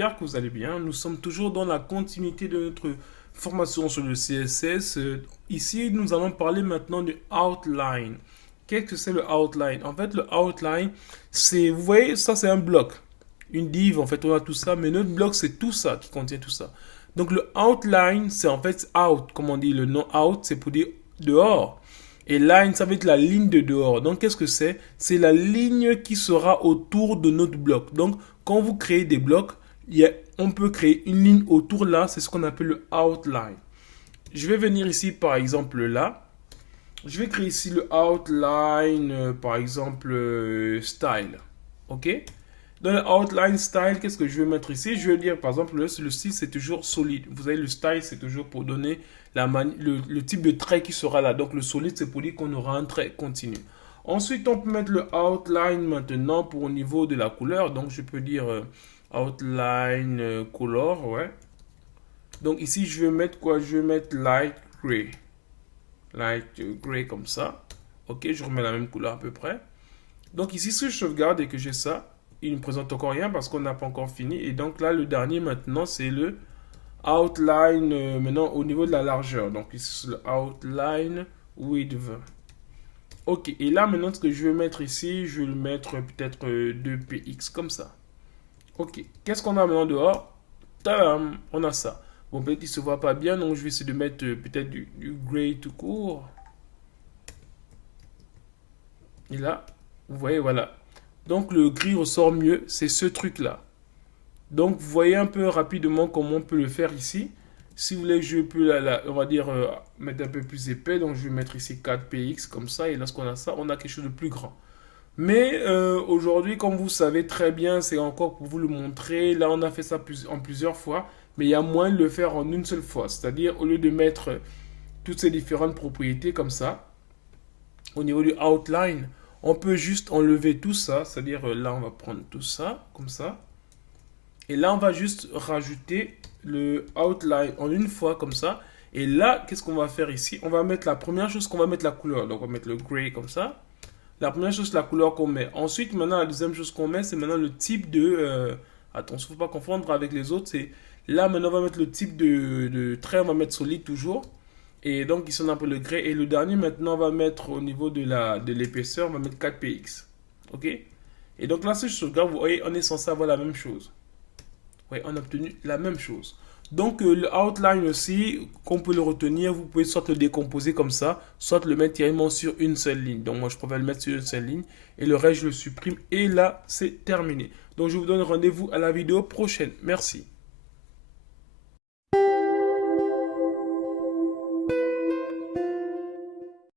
j'espère que vous allez bien. Nous sommes toujours dans la continuité de notre formation sur le CSS. Ici, nous allons parler maintenant du outline. Qu'est-ce que c'est le outline? En fait, le outline, c'est, vous voyez, ça c'est un bloc. Une div, en fait, on a tout ça, mais notre bloc, c'est tout ça qui contient tout ça. Donc le outline, c'est en fait out, comme on dit, le nom out, c'est pour dire dehors. Et line, ça veut être la ligne de dehors. Donc, qu'est-ce que c'est? C'est la ligne qui sera autour de notre bloc. Donc, quand vous créez des blocs, on peut créer une ligne autour là. C'est ce qu'on appelle le outline. Je vais venir ici, par exemple, là. Je vais créer ici le outline, par exemple, style. OK? Dans le outline style, qu'est-ce que je vais mettre ici? Je vais dire, par exemple, le style, c'est toujours solide. Vous avez le style, c'est toujours pour donner le type de trait qui sera là. Donc, le solide, c'est pour dire qu'on aura un trait continu. Ensuite, on peut mettre le outline maintenant pour au niveau de la couleur. Donc, je peux dire outline color, ouais. Donc, ici, je vais mettre quoi? Je vais mettre light gray. Light gray comme ça. Ok, je remets la même couleur à peu près. Donc, ici, si je sauvegarde et que j'ai ça, il ne me présente encore rien parce qu'on n'a pas encore fini. Et donc là, le dernier maintenant, c'est le outline maintenant au niveau de la largeur. Donc ici, c'est le outline width. Ok, et là maintenant, ce que je vais mettre ici, je vais le mettre peut-être 2px comme ça. Ok, qu'est-ce qu'on a maintenant dehors? Tadam, on a ça. Bon, peut-être qu'il ne se voit pas bien, donc je vais essayer de mettre peut-être du gray tout court. Et là, vous voyez, voilà. Donc le gris ressort mieux, c'est ce truc-là. Donc vous voyez un peu rapidement comment on peut le faire ici. Si vous voulez, je peux, on va dire, mettre un peu plus épais. Donc je vais mettre ici 4px comme ça. Et lorsqu'on a ça, on a quelque chose de plus grand. Mais aujourd'hui, comme vous savez très bien, c'est encore pour vous le montrer. Là, on a fait ça en plusieurs fois. Mais il y a moyen de le faire en une seule fois. C'est-à-dire, au lieu de mettre toutes ces différentes propriétés comme ça, au niveau du outline, on peut juste enlever tout ça. C'est-à-dire, là, on va prendre tout ça, comme ça. Et là, on va juste rajouter le outline en une fois comme ça. Et là, qu'est-ce qu'on va faire ici? On va mettre la première chose qu'on va mettre la couleur. Donc, on va mettre le gray comme ça. La première chose, la couleur qu'on met. Ensuite, maintenant, la deuxième chose qu'on met, c'est maintenant le type de... attention, il ne faut pas confondre avec les autres. C'est là, maintenant, on va mettre le type de trait. On va mettre solide toujours. Et donc, ici, on a un peu le gray. Et le dernier, maintenant, on va mettre au niveau de l'épaisseur, on va mettre 4px. OK? Et donc là, si je regarde, vous voyez, on est censé avoir la même chose. Oui, on a obtenu la même chose. Donc, le outline aussi, qu'on peut le retenir, vous pouvez soit le décomposer comme ça, soit le mettre directement sur une seule ligne. Donc, moi, je préfère le mettre sur une seule ligne. Et le reste, je le supprime. Et là, c'est terminé. Donc, je vous donne rendez-vous à la vidéo prochaine. Merci.